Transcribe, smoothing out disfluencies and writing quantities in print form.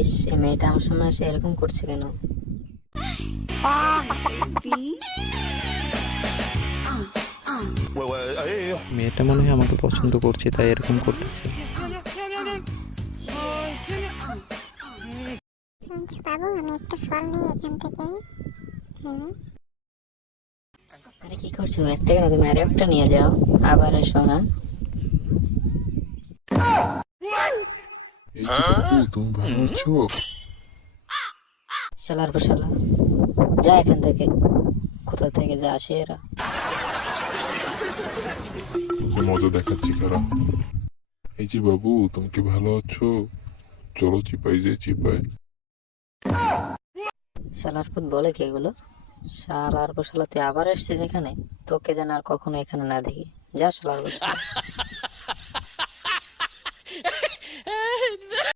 ইস, এই মেয়েটা আমার সামনে এসে এরকম করছে কেন? মেয়েটা মনে হয় আমাকে পছন্দ করছে, তাই এরকম করতেছে। শুনছো বাবু, আমি একটা ফল নিই এখান থেকে। হুম। আরে কি করছো? একটা কেন, তুমি আরে একটা নিয়ে যাও, আবার এসো। হ্যাঁ, এই যে বাবু, তুমি ভালো আছো? শালার পর শালা, যা এখান থেকে। কোথা থেকে যা আসে এরা? তোকে মজা দেখাচ্ছি খারাপ। এই যে বাবু, তুমি কি ভালো আছো? চলো চিপাই যে চিপাই। শালার পুত বলে কি এগুলো? শালার পর শালা, তুই আবার এসছিস এখানে? তোকে যেন আর কখনো এখানে না দেখি। যা শালার পর শালা।